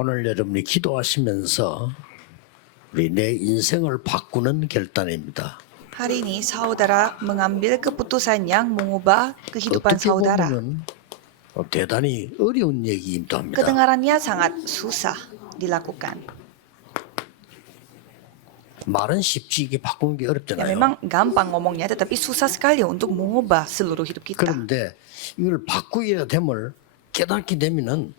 오늘 여러분이 기도하시면서 우리 내 인생을 바꾸는 결단입니다. Hari ini saudara mengambil keputusan yang mengubah kehidupan 어떻게 saudara. 보면 대단히 어려운 얘기이기도 합니다. Kedengarannya sangat susah dilakukan. 말은 쉽지 이게 바꾸는 게 Ya, 어렵잖아요. memang gampang ngomongnya, tetapi susah sekali untuk mengubah seluruh hidup kita. 그런데 이걸 바꾸어야 됨을 깨닫게 되면은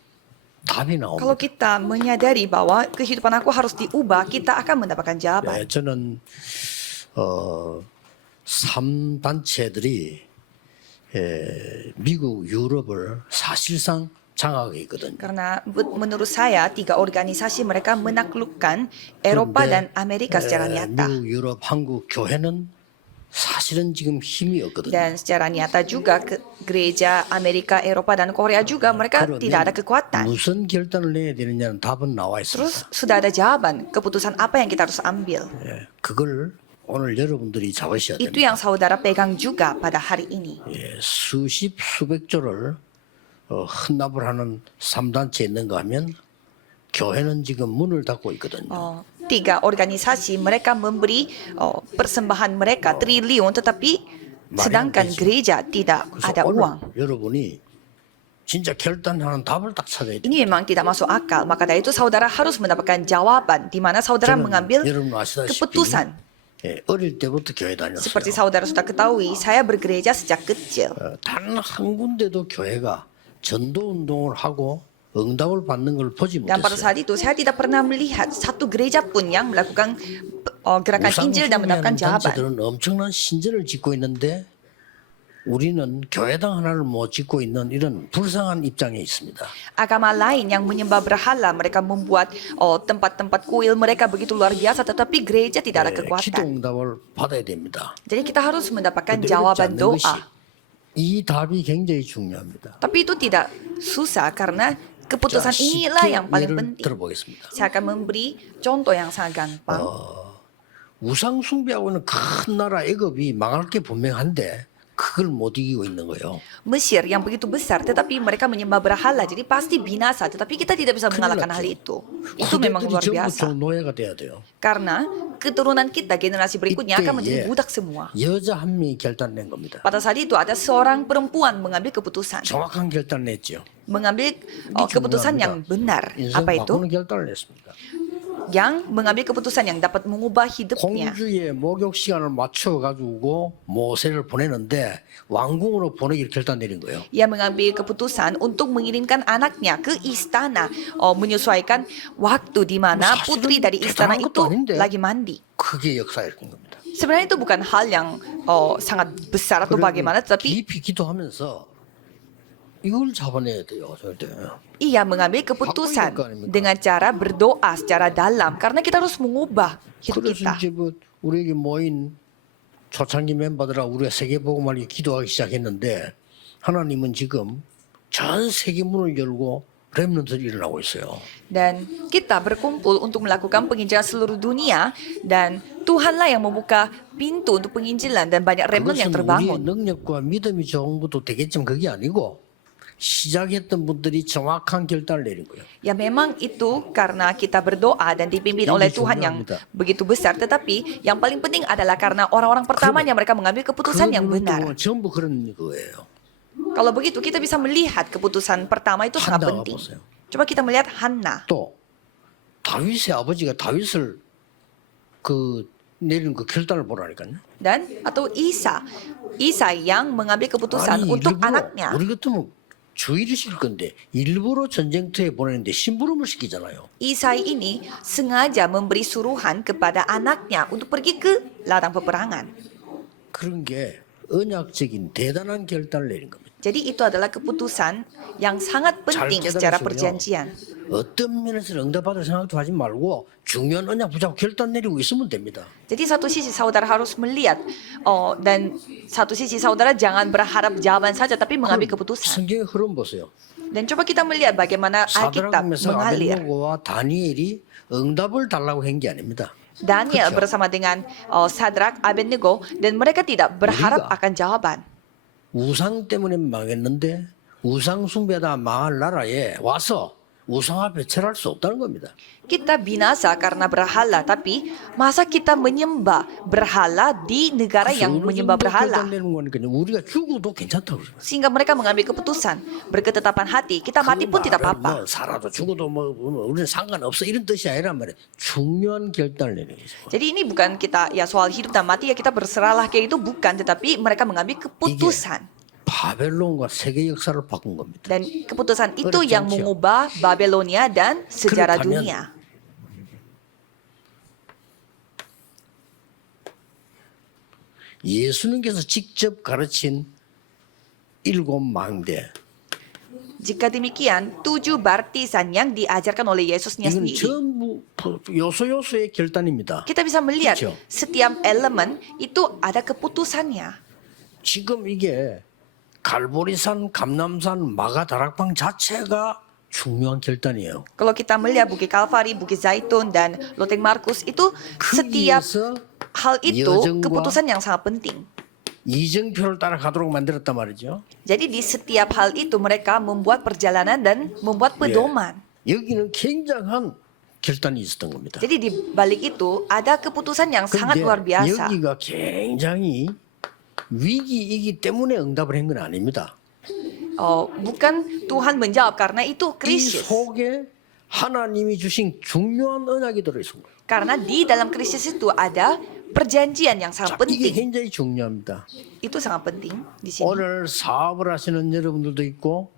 답이 Kalau 나옵니다. kita menyadari bahwa kehidupan aku harus diubah, kita akan mendapatkan jawaban. 저는 3단체들이 미국, 유럽을 사실상 장악해 있거든요. Karena menurut saya, 3 organisasi mereka menaklukkan Eropa dan Amerika secara nyata. 미국, 유럽, 한국 교회는 사실은 지금 힘이 없거든요. Dan secara nyata juga gereja Amerika, Eropa, dan Korea juga mereka tidak ada kekuatan. 무슨 결단을 내야 되느냐는 답은 나와 있습니다. Terus sudah ada jawaban, keputusan apa yang kita harus ambil. 그걸 오늘 여러분들이 잡으셔야 Itu 됩니다. yang saudara pegang juga pada hari ini. 수십 수백 조를 헌납을 하는 3단체에 있는가 하면 교회는 지금 문을 닫고 있거든요. 3 organisasi mereka memberi persembahan mereka triliun, tetapi sedangkan gereja tidak ada 오늘 uang. 여러분이 진짜 결단하는 답을 딱 찾아야 돼요. Ini memang tidak masuk akal. Maka dari itu saudara harus mendapatkan jawaban di mana saudara mengambil 여러분 아시다시피 keputusan. 어릴 때부터 교회 다녔어요. Seperti saudara sudah ketahui, saya bergereja sejak kecil. 단 한 군데도 교회가 전도 운동을 하고 응답을 받는 걸 보지 Dan pada 못했어요. saat itu saya tidak pernah melihat satu gereja pun yang melakukan gerakan Injil dan mendapatkan jawaban. 단체들은 엄청난 신전을 짓고 있는데 우리는 교회당 하나를 못 짓고 있는 이런 불쌍한 입장에 있습니다. Agama lain yang menyembah berhala, mereka membuat tempat-tempat kuil mereka begitu luar biasa, tetapi gereja tidak ada 기도 kekuatan. 응답을 받아야 됩니다. Jadi kita harus mendapatkan 근데 어렵지 jawaban 않는 것이 doa. 이 답이 굉장히 중요합니다. Tapi itu tidak susah karena 자, keputusan inilah 쉽게 yang paling 예를 penting. 들어보겠습니다. Saya akan memberi contoh yang sangat gampang. 우상 숭배하고는 큰 나라 애굽이 망할 게 분명한데 그걸 못 이기고 있는 거예요. Mesir yang begitu besar, tetapi mereka menyembah berhala, jadi pasti binasa. Tetapi kita tidak bisa mengalahkan hal itu. Itu memang luar 전부 biasa. 노예가 돼야 돼요. Karena keturunan kita, generasi berikutnya akan 이때에 menjadi budak semua. 여자 한 명이 결단낸 겁니다. Pada saat itu ada seorang perempuan mengambil keputusan. 정확한 결단을 냈죠. Mengambil keputusan yang benar. 인생 Apa itu? 바꾸는 결단을 냈습니다. Yang mengambil keputusan yang dapat mengubah hidupnya. 공주의 목욕 시간을 맞춰 가지고 모세를 보내는데 왕궁으로 보내기를 결단 내린 거예요. Ia mengambil keputusan untuk mengirimkan anaknya ke istana, menyesuaikan waktu di mana putri dari istana itu lagi mandi. 그게 역사였던 겁니다. Sebenarnya itu bukan hal yang sangat besar atau bagaimana, tetapi 깊이 기도하면서 이걸 잡아내야 돼요. 절대. ia mengambil keputusan dengan cara berdoa secara dalam, karena kita harus mengubah hidup 그래서 kita. 이제 뭐 우리에게 모인 초창기 멤버들하고 우리가 세계복음을 기도하기 시작했는데 하나님은 지금 전 세계 문을 열고 렘넌트들이 일어나고 있어요. Dan kita berkumpul untuk melakukan penginjilan seluruh dunia, dan Tuhanlah yang membuka pintu untuk penginjilan dan banyak remnant yang 그것은 우리의 terbangun. 능력과 믿음이 좋은 것도 되겠지만 그게 아니고 시작했던 분들이 정확한 결단을 내린 거예요. Ya memang itu karena kita berdoa dan dipimpin oleh Tuhan yang begitu besar, tetapi yang paling penting adalah karena orang-orang pertamanya mereka mengambil keputusan yang benar. 그분은 전부 그런 거예요. Kalau begitu kita bisa melihat keputusan pertama itu sangat 한나가 penting. 보세요. Coba kita melihat Hana. 또 다윗의 아버지가 다윗을 내린 그 결단을 보라니까요. Dan atau Isa yang mengambil keputusan untuk anaknya. 우리 같으면 주의를 시킬 건데 일부러 전쟁터에 보내는데 심부름을 시키잖아요. Isai ini sengaja memberi suruhan kepada anaknya untuk pergi ke ladang peperangan. 그런 게 언약적인 대단한 결단을 내린 겁니다. Jadi itu adalah keputusan yang sangat penting secara perjanjian. 어떤 면에서 응답받을 생각도 하지 말고 중요한 언약 붙잡고 결단 내리고 있으면 됩니다. Jadi satu sisi saudara harus melihat, dan satu sisi saudara jangan berharap jawaban saja, tapi mengambil keputusan. 성경의 흐름 보세요. Dan coba kita melihat bagaimana Alkitab 사드락 메삭 mengalir. 아벤노고와 다니엘이 응답을 달라고 한 게 아닙니다. Daniel 그렇죠. bersama dengan Sadrak, Abednego, dan mereka tidak berharap 우리가 akan jawaban. 우상 때문에 망했는데 우상 숭배하다 망할 나라에 와서 우상 앞에 절할 수 없다는 겁니다. Kita binasa karena berhala, tapi masa kita menyembah berhala di negara yang menyembah berhala? 결단내는 거니까 우리가 죽어도 괜찮다고 그러죠. Sehingga mereka mengambil keputusan, berketetapan hati, kita mati pun tidak apa-apa. 뭐 살아도 죽어도 뭐 우리는 상관없어 이런 뜻이 아니란 말이에요. 중요한 결단을 내는 거죠. Jadi ini bukan kita ya soal hidup dan mati ya kita berserahlah kayak itu, bukan, tetapi mereka mengambil keputusan. 바벨론과 세계 역사를 바꾼 겁니다. Dan keputusan itu 어렵지 yang 않죠? mengubah Babelonia dan sejarah 그렇다면 dunia. 예수님께서 직접 가르친 7망대 Jika demikian, 7 baptisan yang diajarkan oleh Yesusnya 이건 sendiri. 전부 요소요소의 결단입니다. Kita bisa melihat 그렇죠? setiap elemen itu ada keputusannya. 지금 이게 갈보리산, 감남산, 마가다락방 자체가 중요한 결단이에요. Kalau kita melihat Bukit Kalvari, Bukit Zaitun, dan Loteng Markus itu setiap 거기에서 hal itu 여정과 keputusan yang sangat penting. 이정표를 따라가도록 만들었단 말이죠. Jadi di setiap hal itu mereka membuat perjalanan dan membuat pedoman. 여기는 굉장한 결단이 있었던 겁니다. Jadi di balik itu ada keputusan yang sangat 근데 luar biasa. 여기가 굉장히 위기이기 때문에 응답을 한 건 아닙니다. Bukan Tuhan menjawab karena itu 이 krisis. 속에 하나님이 주신 중요한 언약이 들어있는 거예요. Karena di dalam krisis itu ada perjanjian yang 자, sangat 이게 penting. 굉장히 중요합니다. Itu sangat penting di sini. 오늘 사업을 하시는 여러분들도 있고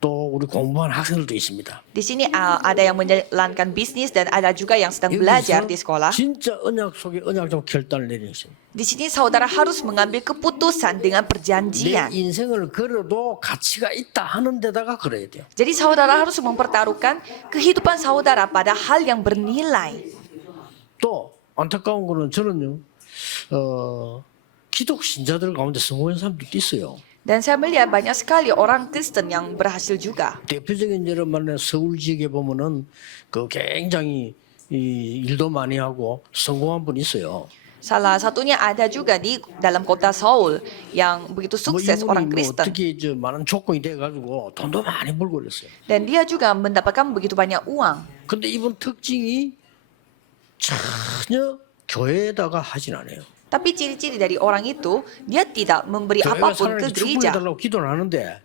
또 우리 공부하는 학생들도 있습니다. Di sini ada yang menjalankan bisnis dan ada juga yang sedang belajar di sekolah. 진짜 언약 속에 언약적 결단을 내리는 것입니다. Di sini saudara harus mengambil keputusan dengan 내 perjanjian. 인생을 걸어도 가치가 있다 하는 데다가 걸어야 돼요. Jadi saudara harus mempertaruhkan kehidupan saudara pada hal yang bernilai. 또 안타까운 거는 저는요, 기독 신자들 가운데 성공한 사람들도 있어요. Dan saya melihat banyak sekali orang Kristen yang berhasil juga. 대표적인 예를 말하면 서울 지역에 보면은 그 굉장히 이 일도 많이 하고 성공한 분 있어요. Salah satunya ada juga di dalam kota Seoul yang begitu 뭐 sukses 이분이 orang 뭐 Kristen. 어떻게 저 많은 조건이 돼가지고 돈도 많이 벌고 그랬어요. Dan dia juga mendapatkan begitu banyak uang. 근데 이분 특징이 전혀 교회에다가 하진 않아요. Tapi ciri-ciri dari orang itu, dia tidak memberi 교회가 apapun ke 사람을 gereja. 축복해달라고 기도를 하는데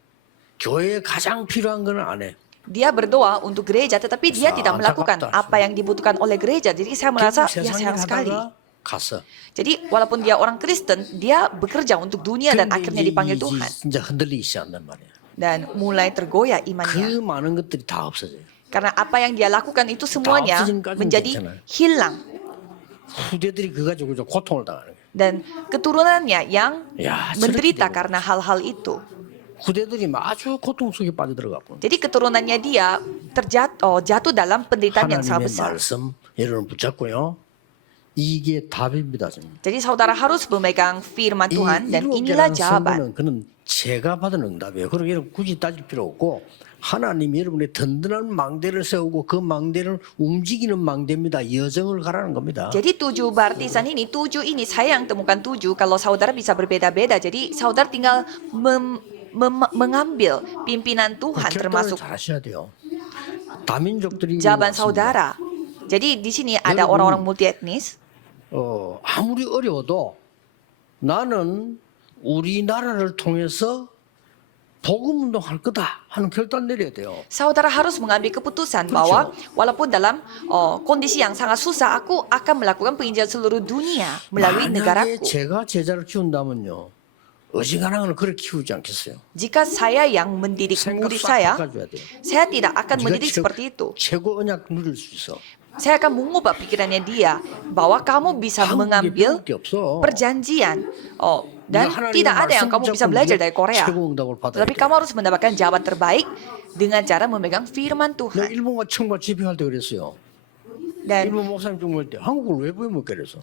교회에 가장 필요한 건 안 해. Dia berdoa untuk gereja, tetapi dia tidak melakukan apa yang dibutuhkan oleh gereja. Jadi saya merasa 결국 ya 세상에 sayang sekali. 하다가 갔어. Jadi walaupun dia orang Kristen, dia bekerja untuk dunia dan akhirnya dipanggil Tuhan. 이제 흔들리기 시작한단 말이야. Dan mulai tergoyah 그 imannya. 많은 것들이 다 없어져요. Karena apa yang dia lakukan itu semuanya menjadi hilang. 후대들이 그거 가지고 좀 고통을 당하는 거예요. Dan keturunannya yang Ya, menderita sedih. karena hal-hal itu. 후대들이 아주 고통 속에 빠져들어가고 Jadi keturunannya dia jatuh dalam penderitaan yang sangat 하나님의 besar. 말씀 여러분 붙잡고요. 이게 답입니다. 지금. Jadi saudara harus memegang firman 이 Tuhan dan 7개라는 inilah jawaban. 선거는 그는 제가 받은 응답이에요. 그러기 굳이 따질 필요 없고 하나님이 여러분의 든든한 망대를 세우고 그 망대를 움직이는 망대입니다. 여정을 가라는 겁니다. Jadi 7 baptisan ini, 7 ini saya yang temukan 7. Kalau saudara bisa berbeda-beda, jadi saudara tinggal mengambil pimpinan Tuhan 결단을 termasuk 잘 하셔야 돼요. 다민족들이 jawaban 왔습니다. saudara. Jadi di sini ada 여러분, orang-orang multi etnis. 아무리 어려워도 나는 우리나라를 통해서 복음 운동할 거다 하는 결단 내려야 돼요. Saudara harus mengambil keputusan bahwa walaupun dalam kondisi yang sangat susah, aku akan melakukan penginjilan seluruh dunia melalui 만약에 negaraku. 제가 제자를 키운다면요, 어지간한 걸 그렇게 키우지 않겠어요. Jika saya yang mendidik 생각 murid 싹 saya, 바꿔줘야 돼요. saya tidak akan 네가 mendidik seperti itu. 최고 언약 누릴 수 있어. Saya akan mengubah pikirannya dia bahwa kamu bisa 한국에 mengambil 배울 게 없어. perjanjian. Dan 하나님의 tidak ada yang 말씀 kamu bisa 붙잡고 belajar 네가 dari Korea. 최고 응답을 받아야 Tetapi 돼. kamu harus mendapatkan jawaban terbaik dengan cara memegang firman 내 Tuhan. 일본과 청과 집회할 때 그랬어요. Dan 일본 목사님 중보할 때 한국을 왜 보면 그래서.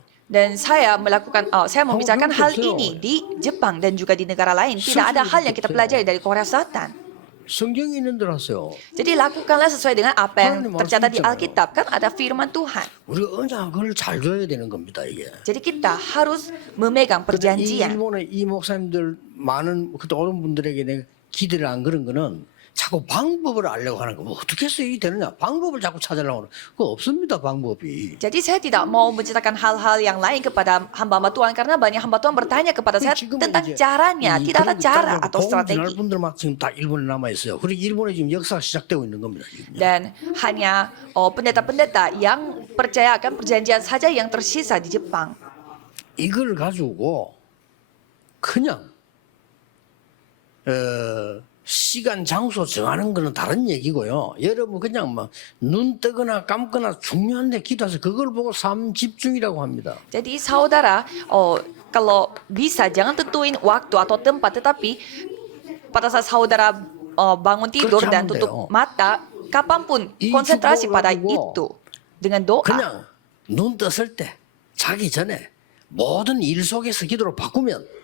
saya melakukan, saya membicarakan 그런 게 hal 없어요. ini di Jepang dan juga di negara lain. Tidak ada hal yang kita pelajari dari Korea Selatan. 성경이 있는 대로 하세요. Jadi lakukanlah sesuai dengan apa yang 하나님 tercatat di 말씀이잖아요. Alkitab. Kan ada firman Tuhan. 우리가 언약을 잘 줘야 되는 겁니다, 이게. Jadi kita harus memegang 근데 이 perjanjian. 일본의 이 목사님들 많은 그때 어른 분들에게 내가 기대를 안 그런 거는 자꾸 방법을 알려고 하는 거. 뭐 어떻게 해서 이게 되느냐? 방법을 자꾸 찾으려고 하는 거. 그거 없습니다, 방법이. Jadi saya tidak mau menceritakan hal-hal yang lain kepada hamba-hamba Tuhan karena banyak hamba Tuhan bertanya kepada saya 지금 tentang 이제 caranya. Tidak ada cara atau 공진할 strategi. 분들만 지금 다 일본에 남아 있어요. 그리고 일본에 지금 역사가 시작되고 있는 겁니다. 지금. Dan hanya pendeta-pendeta yang percaya akan perjanjian saja yang tersisa di Jepang. 이걸 가지고 그냥 시간 장소 정하는 거는 다른 얘기고요. 여러분 그냥 막 눈 뜨거나 감거나 중요한데 기도해서 그걸 보고 삶 집중이라고 합니다. Jadi saudara, kalau bisa jangan tentuin waktu atau tempat, tetapi pada saat saudara bangun tidur 그렇게 dan 하면 tutup 돼요. mata, kapanpun 이 konsentrasi pada 축복을 가지고 itu dengan doa. 그냥 눈 떴을 때 자기 전에 모든 일 속에서 기도로 바꾸면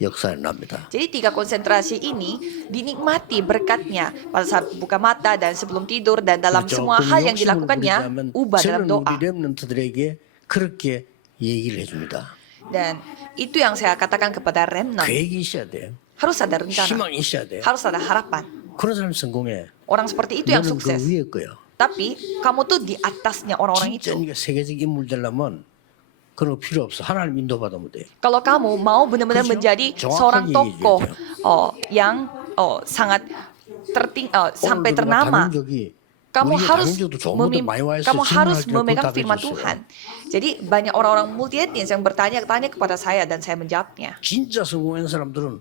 역사에 납니다. Jadi 3 konsentrasi ini dinikmati berkatnya pada saat buka mata dan sebelum tidur dan dalam semua hal yang dilakukannya ubah dalam 저는 doa. 우리 렘넌트들에게 그렇게 얘기를 해줍니다. Dan itu yang saya katakan kepada remnant. 계획이 있어야 돼요. Harus ada rencana, 희망이 있어야 돼요. harus ada harapan. 그런 사람이 성공해. Orang seperti itu yang 너는 그 sukses. 위에 거야. Tapi kamu tuh di atasnya orang-orang 진짜 itu. 네가 세계적 인물 되려면 그런 거 필요 없어. 하나님 인도받으면 돼. Kalau kamu mau benar-benar 그렇죠? menjadi 정확하게 seorang 얘기해줘야 tokoh 돼요. yang sangat sampai 오늘도 ternama, 다민족이 kamu 우리 harus 다민족도 좋은 분들 많이 와 있어요. kamu harus 질문할 때 memegang 답해 firman 줬어요. Tuhan. Jadi banyak orang-orang multi etnis yang bertanya-tanya kepada saya dan saya menjawabnya. 진짜 성공한 사람들은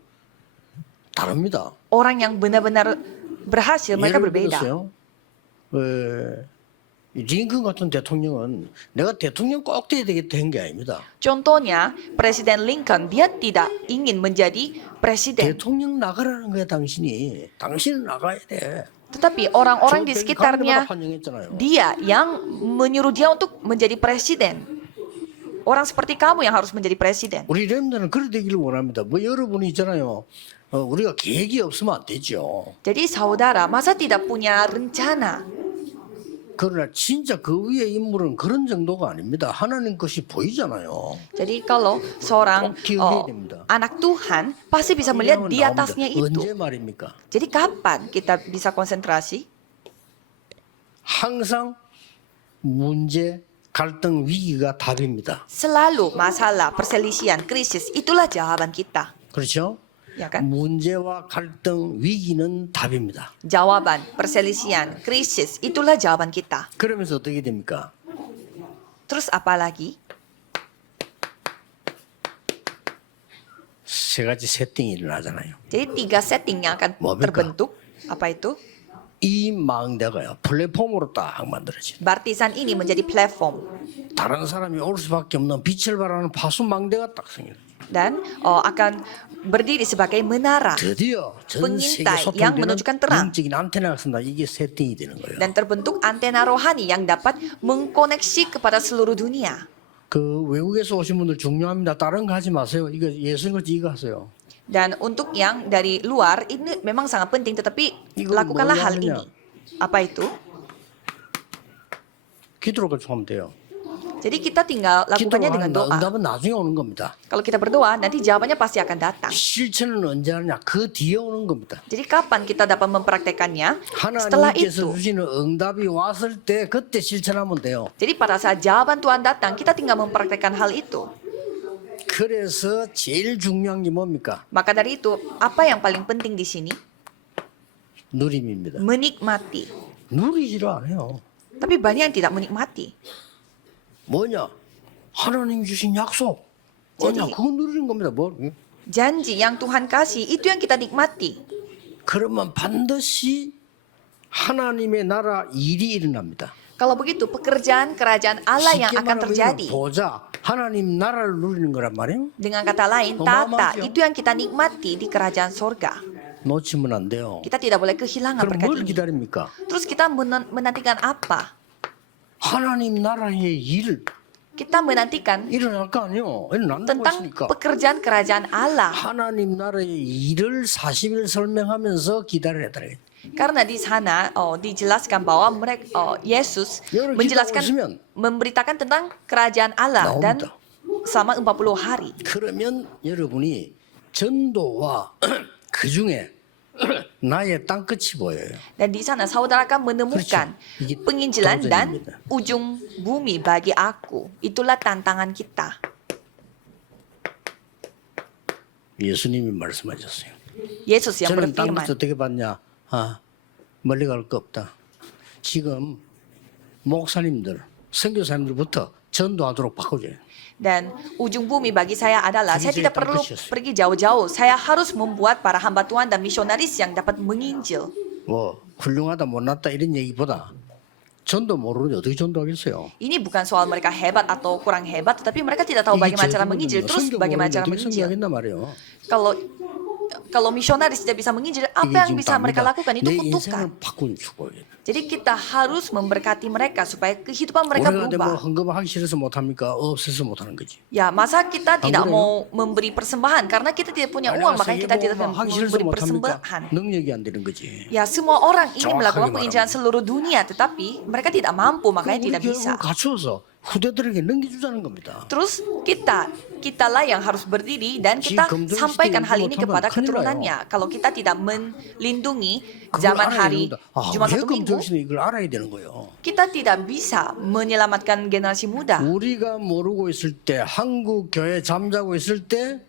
다릅니다. Orang yang benar-benar berhasil mereka 예를 berbeda. 들었어요. 링컨 같은 대통령은 내가 대통령 꼭 돼야 되겠다 한 게 아닙니다. Contohnya, Presiden Lincoln, dia tidak ingin menjadi presiden. 대통령 나가라는 거야 당신이. 당신은 나가야 돼. Tetapi orang-orang di 저 sekitarnya, 가는 데마다 환영했잖아요. dia yang menyuruh dia untuk menjadi presiden. Orang seperti kamu yang harus menjadi presiden. 우리 렘들은 그래 되기를 원합니다. 뭐 여러분이 있잖아요. 우리가 계획이 없으면 안 되죠. Jadi saudara, masa tidak punya rencana? 그러나 진짜 그 위에 인물은 그런 정도가 아닙니다. 하나님 것이 보이잖아요. Jadi kalau seorang 꼭 기억해야 됩니다. anak Tuhan pasti bisa melihat di 나옵니다. atasnya itu. 언제 말입니까? Jadi kapan kita bisa konsentrasi? 항상 문제, 갈등, 위기가 답입니다. Selalu masalah, perselisihan, krisis, itulah jawaban kita. 그렇죠? Ya kan? 문제와 갈등, 위기는 답입니다. Jawaban, perselisihan, krisis, itulah jawaban kita. 그러면서 어떻게 됩니까? Terus apa lagi? 세 가지 세팅이 일어나잖아요. Jadi 3 setting yang akan 뭡니까? terbentuk. Apa itu? 이 망대가요. 플랫폼으로 딱 만들어진. Baptisan ini menjadi platform. 다른 사람이 올 수밖에 없는 빛을 발하는 파수 망대가 딱 생겨요. Dan akan berdiri sebagai menara. 드디어 전 세계 Pengintai yang 소통되는 menunjukkan terang. 영적인 안테나가 쓴다. 이게 세팅이 되는 거예요. Dan terbentuk antena rohani yang dapat mengkoneksi kepada seluruh dunia. 그 외국에서 오신 분들 중요합니다. 다른 거 하지 마세요. 이거 예수님 같이 이거 하세요. Dan untuk yang dari luar ini memang sangat penting, tetapi 이거 lakukanlah 뭐냐 hal 하느냐. ini. Apa itu? 기도로 가지고 하면 돼요. Jadi kita tinggal 기도로 lakukannya dengan 하는 doa. 응답은 나중에 오는 겁니다. Kalau kita berdoa, nanti jawabannya pasti akan datang. 실천은 언제 하느냐? 그 뒤에 오는 겁니다. Jadi kapan kita dapat mempraktekannya? Setelah 하나님께서 itu. 주시는 응답이 왔을 때 그때 실천하면 돼요. Jadi pada saat jawaban Tuhan datang, kita tinggal mempraktekkan hal itu. 그래서 제일 중요한 게 뭡니까? Maka dari itu, apa yang paling penting di sini? 누림입니다. Menikmati. 누리지를 않아요. Tapi banyak yang tidak menikmati. 뭐냐? 하나님 주신 약속. 뭐냐? jadi- 그거 누리는 겁니다. 뭐? Janji yang Tuhan kasih, itu yang kita nikmati. 그러면 반드시 하나님의 나라 일이 일어납니다. Kalau begitu, pekerjaan kerajaan Allah yang 쉽게 akan 말하면 terjadi. 보자. 하나님 나라를 누리는 거란 말이에요. Dengan kata lain, tata, itu yang kita nikmati di kerajaan sorga. 놓치면 안 돼요. Kita tidak boleh kehilangan 그럼 berkat 뭘 ini. 기다립니까? Terus kita menantikan apa? 하나님 나라의 일 Kita menantikan 일어날 거 아니에요. 일어난다고 tentang 했으니까. pekerjaan kerajaan Allah. 하나님 나라의 일을 40일 설명하면서 기다려야 돼. Karena di sana dijelaskan bahwa mereka Yesus 여러분 menjelaskan 기도하시면 memberitakan tentang kerajaan Allah dan 나옵니다. selama 40 hari. 그러면 여러분이 전도와 그 중에 나의 땅끝이 보여요. Dan di sana saudara akan menemukan Ini penginjilan dan dosennya. ujung bumi bagi aku. Itulah tantangan kita. 예수님이 말씀하셨어요. Yesus yang 저는 berfirman. 땅끝 어떻게 봤냐? 멀리 갈 거 없다. 지금 목사님들, 선교사님들부터 전도하도록 바꿔줘요. Dan ujung bumi bagi saya adalah saya Jadi tidak saya perlu terkejut. pergi jauh-jauh. Saya harus membuat para hamba Tuhan dan misionaris yang dapat menginjil. 뭐 훌륭하다 못났다 이런 얘기보다 전도 모르는데 어떻게 전도하겠어요? Ini bukan soal mereka hebat atau kurang hebat, tetapi mereka tidak tahu bagaimana cara menginjil. Terus bagaimana cara 어떻게 menginjil? 선교하겠나 말이에요. Kalau misionaris tidak bisa menginjil, apa 이게 yang 지금 bisa mereka 답니다. lakukan? Itu 내 kutukan. 인생을 바꾼 축복이에요. Jadi kita harus memberkati mereka supaya kehidupan mereka 우리가 뭐 berubah. 헌금하기 싫어서 못합니까? 없어서 못하는 거지. Ya, masa kita tidak 그래요? mau memberi persembahan karena kita tidak punya uang, makanya kita tidak 하기 싫어서 memberi 못합니까? persembahan. 능력이 안 되는 거지. Ya, semua orang ingin 정확하게 melakukan 말하면. penginjilan seluruh dunia, tetapi mereka tidak mampu, makanya 우리 tidak bisa. 교육을 갖추어서 후대들에게 넘겨주자는 겁니다. Terus kitalah yang harus berdiri dan kita 지금 금전 sampaikan 시대에 hal ini 못하면 kepada 큰일 keturunannya. Kalau kita tidak melindungi 그걸 zaman 알아야 hari 된다. Jumat 왜 satu minggu, 금전시대 이걸 알아야 되는 거예요. kita tidak bisa menyelamatkan generasi muda. 우리가 모르고 있을 때 한국 교회 잠자고 있을 때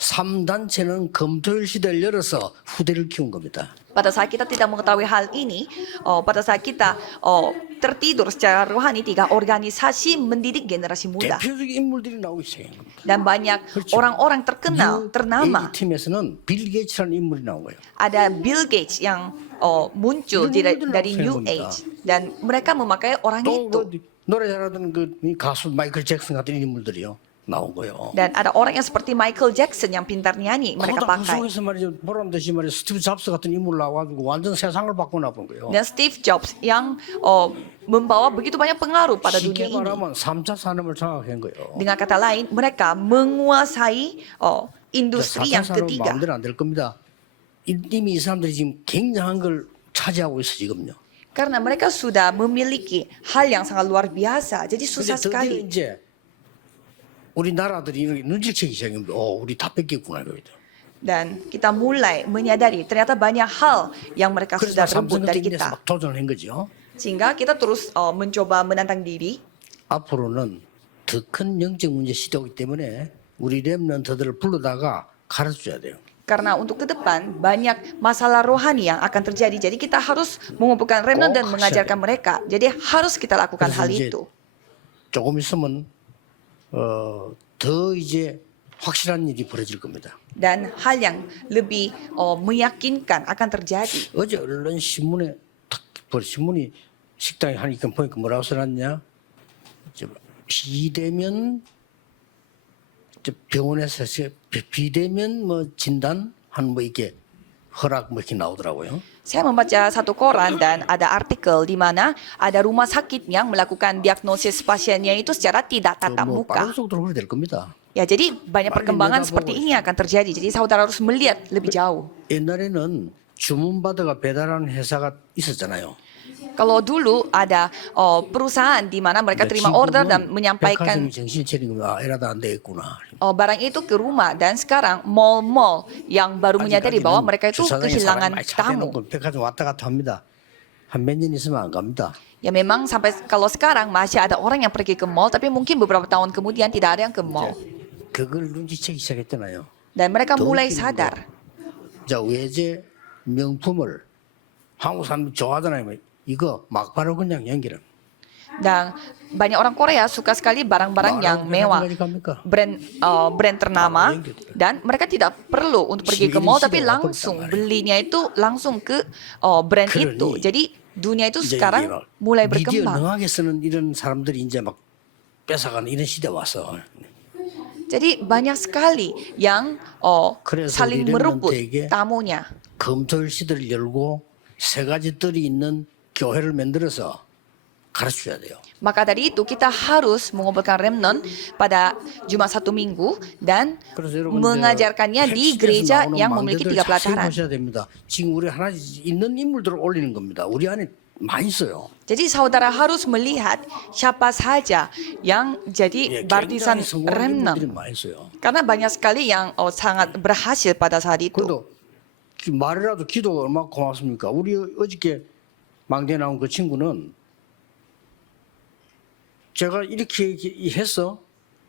3단체는 금토일 시대를 열어서 후대를 키운 겁니다. Pada saat kita tidak mengetahui hal ini, pada saat kita tertidur secara rohani, tiga organisasi mendidik generasi muda. 대표적인 인물들이 나오기 시작한 겁니다. Dan banyak 그렇죠. orang-orang terkenal, ternama. 팀에서는 빌 게이츠라는 인물이 나온 거예요. Ada Bill Gates yang muncul dari New Age. Dan mereka memakai orang 또 itu. 그 노래 잘하던 그 가수 마이클 잭슨 같은 인물들이요 나온 거예요. Dan ada orang yang seperti Michael Jackson yang pintar nyanyi, mereka 그 pakai. 속에서 말이죠 보람 듯이 말이죠 스티브 잡스 같은 인물 나와가지고 완전 세상을 바꿔놔본 거예요. Dan Steve Jobs yang membawa begitu banyak pengaruh pada dunia 쉽게 ini. 말하면 3차 산업을 장악한 거예요. Dengan kata lain, mereka menguasai industri yang 4차 산업은 ketiga. 마음대로 안 될 겁니다. 이미 이 사람들이 지금 굉장한 걸 차지하고 있어 지금요. Karena mereka sudah memiliki hal yang sangat luar biasa. Jadi susah 근데 드디어 sekali. 이제 우리 나라들이 이렇게 눈치채기 시작합니다. 우리 다 뺏겼구나 이거죠. Dan kita mulai menyadari ternyata banyak hal yang mereka 그래서 sudah rebut dari 삼성전자에서 kita. 막 도전을 한 거죠. Sehingga kita terus mencoba menantang diri. 앞으로는 더 큰 영적 문제 시대이기 때문에 우리 렘넌트들을 불러다가 가르쳐줘야 돼요. Karena untuk ke depan banyak masalah rohani yang akan terjadi. Jadi kita harus mengumpulkan remnant dan 꼭 mengajarkan 하셔야 mereka. Jadi harus kita lakukan 그래서 hal 이제 itu. 조금 있으면 더 이제 확실한 일이 벌어질 겁니다. Dan hal yang lebih meyakinkan akan terjadi. 어제 언론 신문에 신문이 식당에 하니까 보니까 뭐라고 써놨냐? 비대면 병원에서 비대면 뭐 진단 한 뭐 이게 허락 뭐 이렇게 나오더라고요. Saya membaca satu koran dan ada artikel di mana ada rumah sakit yang melakukan diagnosis pasiennya itu secara tidak tatap 뭐 muka. 빠른 속도로 그렇게 될 겁니다. Ya, jadi banyak Paling perkembangan beda seperti bagus. ini akan terjadi. Jadi saudara harus melihat lebih jauh. 옛날에는 주문받아가 배달하는 회사가 있었잖아요. Kalau dulu ada perusahaan di mana mereka terima order dan menyampaikan 백화점이 정신 차린 겁니다. 이러다 안 되겠구나. barang itu ke rumah, dan sekarang mall-mall yang baru menyadari bahwa mereka itu kehilangan tamu. 백화점 왔다 갔다 합니다. 한 몇 년 있으면 안 갑니다. Ya memang sampai kalau sekarang masih ada orang yang pergi ke mall, tapi mungkin beberapa tahun kemudian tidak ada yang ke mall. 그걸 눈치채기 시작했잖아요. Dan mereka 더 mulai 웃기는 sadar. 자, 외제 명품을 한국 사람들이 좋아하잖아요. 이거 막바로 그냥 연결은. Dan banyak orang Korea suka sekali barang-barang yang mewah, brand ternama, dan mereka tidak perlu untuk pergi ke mall, tapi langsung belinya itu langsung ke brand itu. Jadi dunia itu sekarang mulai 미디어 berkembang. 능하게 쓰는 이런 사람들이 이제 막 뺏어가는 이런 시대 왔어. Jadi banyak sekali yang saling merebut tamunya. 검토일 시대를 열고 세 가지 뜰이 있는 교회를 만들어서 가르쳐야 돼요. Maka dari itu kita harus mengumpulkan remnant pada Jumat satu minggu dan 그래서 여러분 mengajarkannya di gereja yang memiliki 3 pelataran. 보셔야 됩니다. 지금 우리 하나 있는 인물들을 올리는 겁니다. 우리 안에 많이 있어요. Jadi saudara harus melihat siapa saja yang jadi baptisan 굉장히 성공한 remnant. 인물들이 많이 있어요. Karena banyak sekali yang sangat berhasil pada saat itu. 그래도 말이라도 기도가 얼마나 고맙습니까? 우리 어저께 망대 나온 그 친구는 제가 이렇게 해서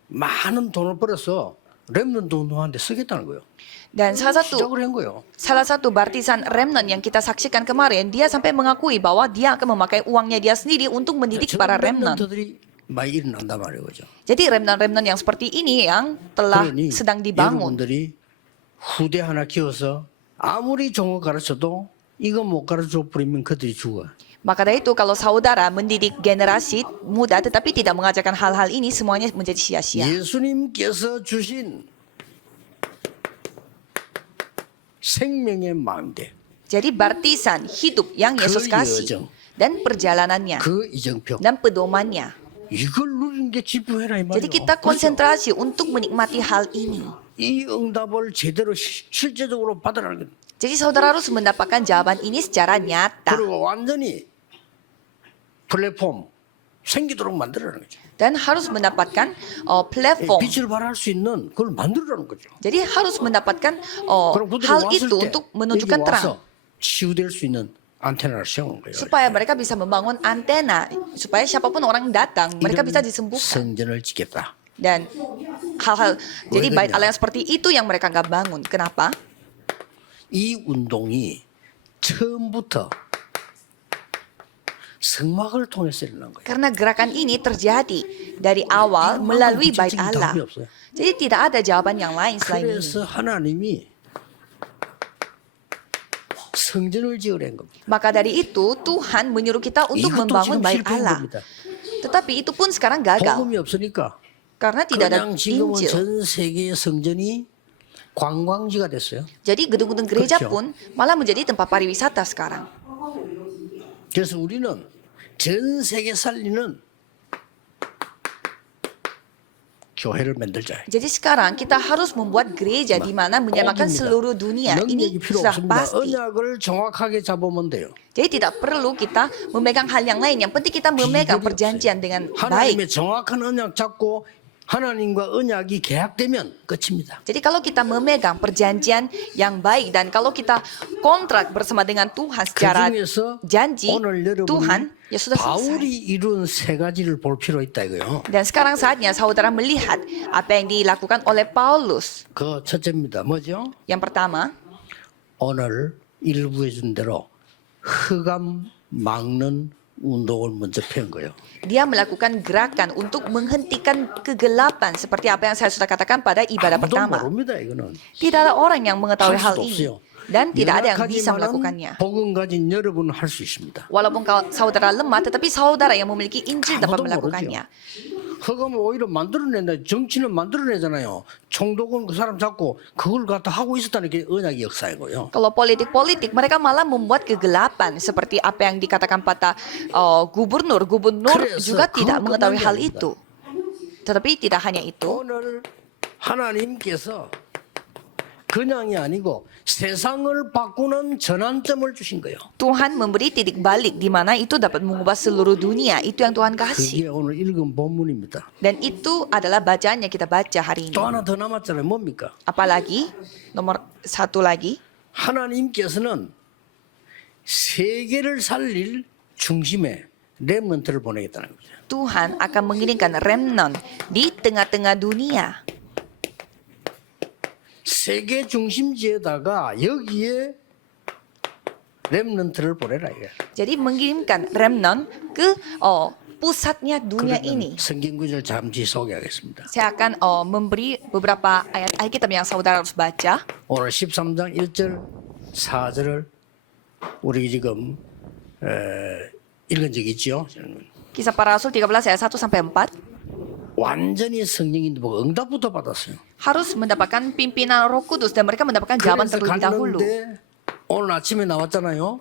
많은 돈을 벌어서 렘넌트 운동하는데 쓰겠다는 거예요. Dan 시작을 한 거예요. salah satu baptisan remnant yang kita saksikan kemarin, dia sampai mengakui bahwa dia akan memakai uangnya dia sendiri untuk mendidik para remnant. 렘넌트들이 많이 일어난단 말이에요, 그죠? Jadi remnant-remnant yang seperti ini yang telah 그러니 sedang dibangun. 여러분들이 후대 하나 키워서 아무리 종을 가르쳐도 이거 못 가르쳐 버리면 그들이 죽어. Maka dari itu kalau saudara mendidik generasi muda tetapi tidak mengajarkan hal-hal ini, semuanya menjadi sia-sia. 예수님께서 주신 생명의 망대, Jadi baptisan hidup yang Yesus kasih dan perjalanannya 그 이정표, dan pedomannya. 이걸 누리는 게 집중해라 이 Jadi 말이에요. kita konsentrasi untuk menikmati hal ini. 이 응답을 제대로 실제적으로 받아라는 거예요. Jadi saudara harus mendapatkan jawaban ini secara nyata 그리고 완전히 플랫폼 생기도록 만들어라는 거죠. dan harus mendapatkan platform. 빛을 발할 수 있는 그걸 만들어라는 거죠. Jadi harus mendapatkan 그럼 그들이 hal 왔을 itu 때 untuk 여기 menunjukkan terang. 와서 치유될 수 있는 안테나를 세우는 거예요. Supaya mereka bisa membangun antena, supaya siapapun orang datang, mereka bisa 이런 disembuhkan. 성전을 짓겠다. Dan hal-hal, jadi 왜냐면 bait Allah yang seperti itu yang mereka nggak bangun. Kenapa? 이 운동이 처음부터 성막을 통해서 일어난 거예요. Karena gerakan ini terjadi dari awal melalui bait 구체적인 Allah. 답이 없어요. Jadi tidak ada jawaban yang lain selain ini. 그래서 하나님이 성전을 지으라는 겁니다. Maka dari itu Tuhan menyuruh kita untuk 이것도 membangun 지금 bait 실패한 Allah. 겁니다. Tetapi itu pun sekarang gagal 복음이 없으니까 karena tidak ada 그냥 지금은 Injil. 전 세계의 성전이 관광지가 됐어요. Jadi gedung-gedung gereja 그렇죠. pun malah menjadi tempat pariwisata sekarang. 그래서 우리는 전 세계 살리는 교회를 만들자. Jadi sekarang kita harus membuat gereja di mana menyamakan 꼭입니다. seluruh dunia. 능력이 Ini 필요 sudah 없습니다. pasti. 언약을 정확하게 잡으면 돼요. Jadi tidak perlu kita memegang hal yang lain. Yang penting kita memegang 비결이 perjanjian dengan baik. 하나님의 정확한 언약 잡고 하나님과 언약이 계약되면 끝입니다. Jadi kalau kita memegang perjanjian yang baik dan kalau kita kontrak bersama dengan Tuhan secara 그중에서 janji 오늘 Tuhan, 여러분이 ya sudah 바울이 selesai. 이룬 세 가지를 볼 필요 있다 이거요. Dan sekarang saatnya saudara melihat apa yang dilakukan oleh Paulus. 그 첫째입니다. 뭐죠? Yang pertama, 오늘 일부해 준 대로 흑암 막는 운동을 먼저 편 거예요. dia melakukan gerakan untuk menghentikan kegelapan seperti apa yang saya sudah katakan pada ibadah 아무도 pertama. 모릅니다 이거는. Tidak ada orang yang mengetahui 할 hal 수도 ini 없어요. dan tidak ada yang bisa 연약하지만은 melakukannya. 복음 가진 여러분은 할 수 있습니다. Walaupun saudara lemah, tetapi saudara yang memiliki Injil dapat 아무도 melakukannya. 흑암을 오히려 만들어낸다. 정치는 만들어내잖아요. 총독은 그 사람 잡고 그걸 갖다 하고 있었다는 게 언약의 역사이고요. Kalau politik-politik, mereka malah membuat kegelapan seperti apa yang dikatakan pada gubernur. Gubernur 그래서 juga tidak 그건 mengetahui 끝난 게 hal 아닙니다. itu. Tetapi tidak hanya itu. 오늘 하나님께서 그냥이 아니고 세상을 바꾸는 전환점을 주신 거예요. Tuhan memberi titik balik di mana itu dapat mengubah seluruh dunia. Itu yang Tuhan kasih. 그게 오늘 읽은 본문입니다. Dan itu adalah bacaan yang kita baca hari ini. 또 하나 더 남았잖아요. 뭡니까? Apalagi, nomor satu lagi, 하나님께서는 세계를 살릴 중심에 렘넌트를 보내겠다는 거죠. Tuhan akan mengirimkan remnant di tengah-tengah dunia. 세계 중심지에다가 여기에 렘넌트를 보내라 이게. Jadi mengirimkan remnant ke pusatnya dunia ini. 성경 구절 잠시 소개하겠습니다. Saya akan memberi beberapa ayat Alkitab yang saudara harus baca. 오늘 13장 1절 4절을 우리 지금 읽은 적이 있죠. Kisah Para Rasul 13 ayat 1 sampai 4. 완전히 성령인도 보고 응답부터 받았어요. Harus mendapatkan pimpinan Roh Kudus dan mereka mendapatkan jawaban 그래서 terlebih dahulu. 갔는데 오늘 아침에 나왔잖아요.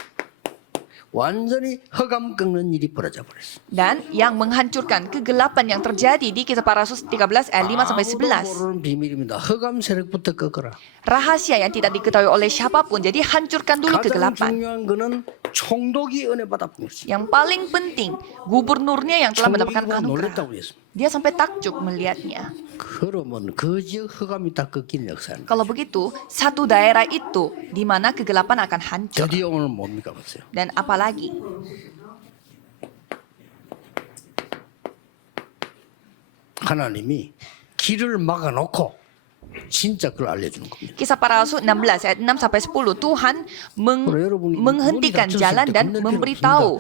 완전히 흑암 꺾는 일이 벌어져 버렸어. Dan yang menghancurkan kegelapan yang terjadi di Kisah Para Rasul 13 ayat 5 sampai 아무도 11. 모르는 비밀입니다. 흑암 세력부터 꺾어라. Rahasia yang tidak diketahui oleh siapapun. Jadi hancurkan dulu 가장 kegelapan. 중요한 거는 총독이 은혜 받았던 것이. Yang paling penting, gubernurnya yang telah mendapatkan 총독이 anugerah. 놀랬다고 그랬습니다. Dia sampai takjub melihatnya. 그러면 그 지역 흑암이 다 꺾이는 역사입니다. Kalau begitu, satu daerah itu di mana kegelapan akan hancur. 드디어 오늘 뭡니까 보세요. Dan apalagi, 하나님이 길을 막아놓고 진짜 그걸 알려주는 겁니다. Kisah Para Rasul 16 ayat 6 sampai 10, Tuhan menghentikan jalan dan memberitahu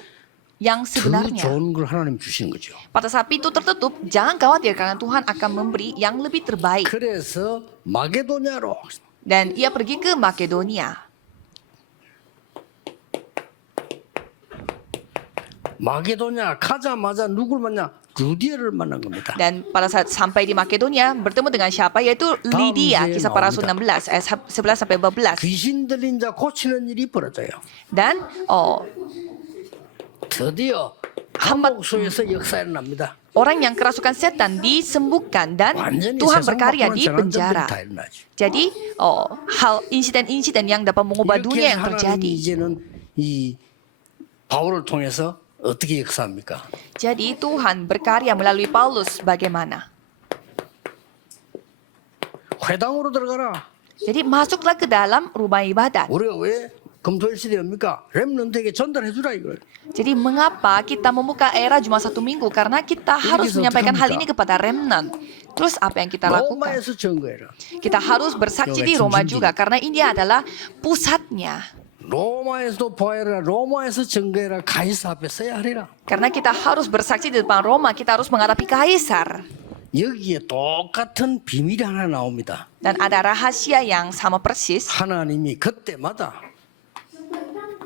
yang 더 sebenarnya. 좋은 걸 하나님 주시는 거죠. Pada saat pintu tertutup, jangan khawatir karena Tuhan akan memberi yang lebih terbaik. 그래서 마게도냐로 Dan ia pergi ke Makedonia. 마게도냐 가자마자 누굴 만나? 루디아를 만난 겁니다. Dan pada saat sampai di Makedonia, bertemu dengan siapa? Yaitu Lydia, Kisah Para Rasul 16 ayat 11 sampai 12. 귀신 들린 자 고치는 일이 벌어져요. Dan 드디어 한목소에서 역사 일어납니다. orang yang kerasukan setan disembuhkan dan 완전히 Tuhan 세상 berkarya 바꾸는 di 전환점들이 penjara. 다 일어나죠. Jadi, hal insiden-insiden yang dapat mengubah 이렇게 dunia yang 하나님이 terjadi. 이제는 이 바울을 통해서 어떻게 역사합니까? Jadi Tuhan berkarya melalui Paulus bagaimana? 회당으로 들어가라. Jadi masuklah ke dalam rumah ibadat. 우리가 왜 금토일 시대입니까? 렘넌트에게 전달해 주라 이걸. Jadi mengapa kita membuka era cuma 1 minggu? Karena kita harus Ini menyampaikan hal 어떡합니까? ini kepada remnant. Terus apa yang kita lakukan? 로마에서 증거해라. Kita harus bersaksi di 여기가 Roma 중심지. juga karena ini adalah pusatnya. 로마에서도 보아라. 로마에서 증거해라. 가이사 앞에 서야 하리라. Karena kita harus bersaksi di depan Roma, kita harus menghadapi kaisar. 여기에 똑같은 비밀이 하나 나옵니다. Dan ada rahasia yang sama persis. 하나님이 그때마다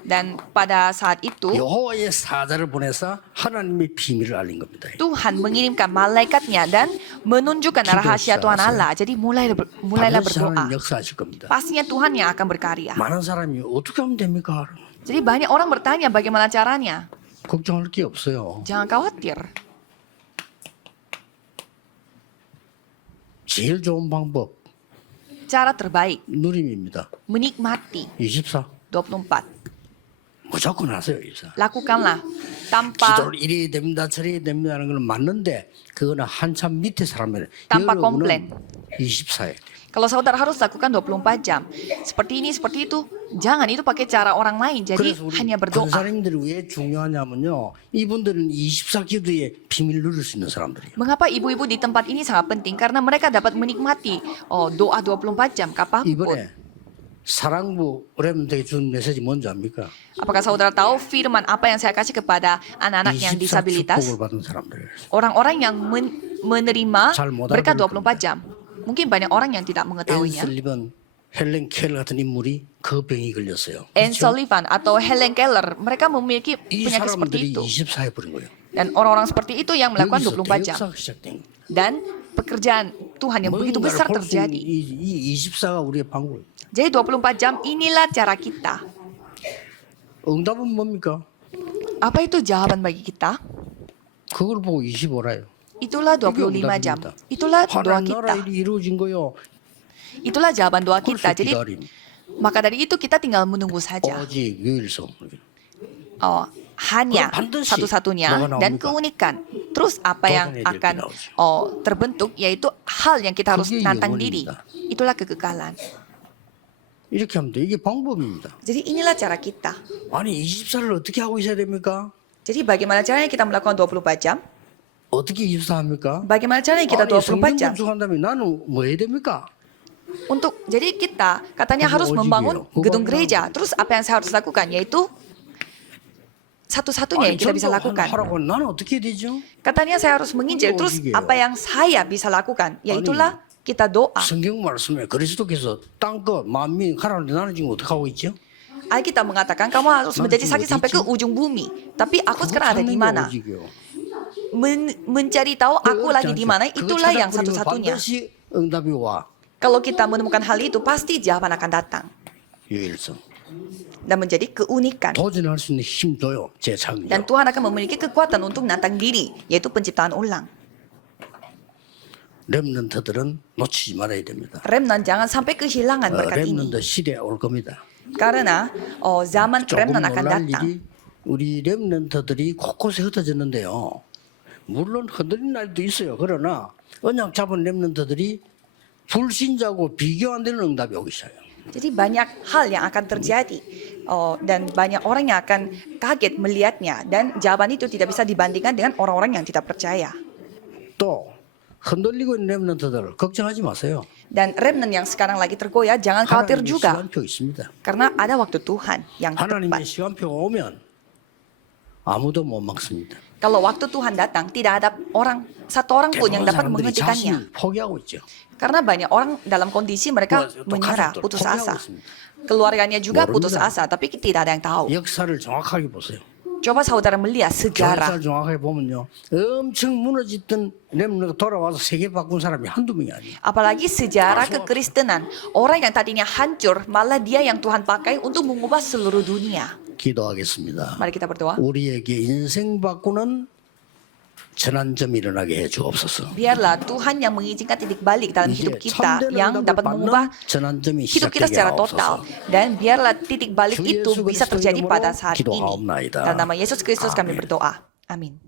Dan pada saat itu, 여호와의 사자를 보내서 하나님의 비밀을 알린 겁니다. Tuhan mengirimkan malaikatnya dan menunjukkan rahasia Tuhan Allah. Jadi mulailah 반드시 berdoa. 하나님 역사하실 겁니다. Pastinya Tuhan yang akan berkarya. 많은 사람이 어떻게 하면 됩니까? Jadi banyak orang bertanya bagaimana caranya. 걱정할 게 없어요. Jangan khawatir. 제일 좋은 방법 Cara terbaik 누림입니다. menikmati 24 24. 무조건 하세요. 24 Lakukanlah tanpa 기도를 이리 됩니다 저리 됩니다 하는 건 맞는데 그거는 한참 밑에 사람들 Tanpa komplain. 24에 kalau saudara harus lakukan 24 jam. Seperti ini, seperti itu. Jangan itu pakai cara orang lain. Jadi 그래서 우리 hanya berdoa. 권사님들이 왜 중요하냐면요 이분들은 24 기도의 비밀을 누릴 수 있는 사람들이에요. Mengapa ibu-ibu di tempat ini sangat penting? Karena mereka dapat menikmati doa 24 jam kapanpun. 이번에 사랑부 렘들에게 준 메시지 뭔지 압니까? Apakah saudara tahu firman apa yang saya kasih kepada anak-anak yang 24 disabilitas? 축복을 받은 사람들. Orang-orang yang menerima 잘 못 berkat 알아볼 24 jam. Mungkin banyak orang yang tidak 앤 mengetahuinya. 설리번, 헬렌 켈러 같은 인물이 그 병이 걸렸어요. Anne Sullivan atau Helen Keller, mereka memiliki 이 penyakit seperti 사람들이 itu. 24 해버린 거예요. Dan orang-orang seperti itu yang melakukan 여기서 24 jam. 대역사가 시작된 거예요. Dan pekerjaan Tuhan yang begitu 뭔가를 besar 볼수 있는 terjadi. 이 24가 우리의 방법. Jadi 24 jam inilah cara kita. 응답은 뭡니까? Apa itu jawaban bagi kita? 그걸 보고 25라요. Itulah 25 jam. Itulah doa 하나님 나라 kita. 일이 이루어진 거요. Itulah jawaban doa kita. 그래서 Jadi 기다림. maka dari itu kita tinggal menunggu saja. 오직 유일성. Hanya 그럼 반드시 satu-satunya 뭐가 dan 나옵니까? keunikan. Terus apa yang 도전해야 될 게 akan 나오죠. terbentuk yaitu hal yang kita harus 그게 nantang 영혼입니다. diri. Itulah kekekalan. 이렇게 하면 돼. 이게 방법입니다. Jadi inilah cara kita. 아니 24를 어떻게 하고 있어야 됩니까? Jadi bagaimana caranya kita melakukan 24 jam? 어떻게 24 합니까? Bagaimana caranya kita 아니 24 jam? 성경 건축한다면 나는 뭐 해야 됩니까? Jadi kita katanya Itu harus wajib membangun ya. gedung Bukan gereja. Terus apa yang saya harus lakukan? Yaitu satu-satunya yang kita bisa lakukan. 하라고 나는 어떻게 해야 되죠? Katanya saya harus menginjil. Itu Terus wajib ya. apa yang saya bisa lakukan? Yaitulah kita doa. 성경 말씀에 그리스도께서 땅끝 만민 가라는데 나는 지금 어떻게 하고 있죠? Alkitab mengatakan kamu harus menjadi saksi sampai ke ujung bumi. Tapi aku sekarang ada di mana? Mencari tahu aku lagi di mana, itulah yang satu-satunya. 반드시 응답이 와. Kalau kita menemukan hal itu, pasti jawaban akan datang. 유일성. Dan menjadi keunikan. 도전할 수 있는 힘 줘요. 재창조. Dan Tuhan akan memiliki kekuatan untuk menantang diri, yaitu penciptaan ulang. 렘넌트들은 놓치지 말아야 됩니다. Remnant jangan sampai kehilangan berkat ini. 렘넌트 시대 올 겁니다. Karena zaman 조금 remnant akan 놀랄 datang. 일이 우리 렘넌트들이 곳곳에 흩어졌는데요. 물론 흔들리는 날도 있어요. 그러나 언약 잡은 렘넌트들이 불신자고 비교 안 되는 응답이 오기 시작해요. Jadi banyak hal yang akan terjadi dan banyak orang yang akan kaget melihatnya dan jawaban itu tidak bisa dibandingkan dengan orang-orang yang tidak percaya. 또 흔들리고 있는 렘넌트들 걱정하지 마세요. Dan remnant yang sekarang lagi tergoyah jangan khawatir 하나님의 juga 시간표 있습니다. karena ada waktu Tuhan yang 하나님의 tepat. 시간표가 오면 아무도 못 막습니다. Kalau waktu Tuhan datang tidak ada satu orang pun yang 대부분 dapat 사람들이 menghentikannya. 자신을 포기하고 있죠. Karena banyak orang dalam kondisi mereka 또 menyerah, 가족들 putus 포기하고 asa. 있습니다. Keluarganya juga putus 모릅니다. asa, tapi tidak ada yang tahu. 역사를 정확하게 보세요. Coba saudara melihat sejarah. 역사를 정확하게 보면요, 엄청 무너졌던 렘넌트가 돌아와서 세계 바꾼 사람이 한두 명이 아니에요. Apalagi sejarah kekristenan. Orang yang tadinya hancur, malah dia yang Tuhan pakai untuk mengubah seluruh dunia. 기도하겠습니다. Mari kita berdoa. 우리에게 인생 바꾸는 전환점이 일어나게 해 주옵소서. Biarlah Tuhan yang mengizinkan titik balik dalam 이제 hidup kita 참된 yang dapat 응답을 mengubah 받는 전환점이 hidup kita 시작되게 secara total. 하옵소서. Dan biarlah titik balik 주 itu 예수 bisa 그리스도 terjadi 이름으로 pada saat ini. 기도하옵나이다. Dalam nama Yesus Kristus kami 아멘. berdoa. Amin.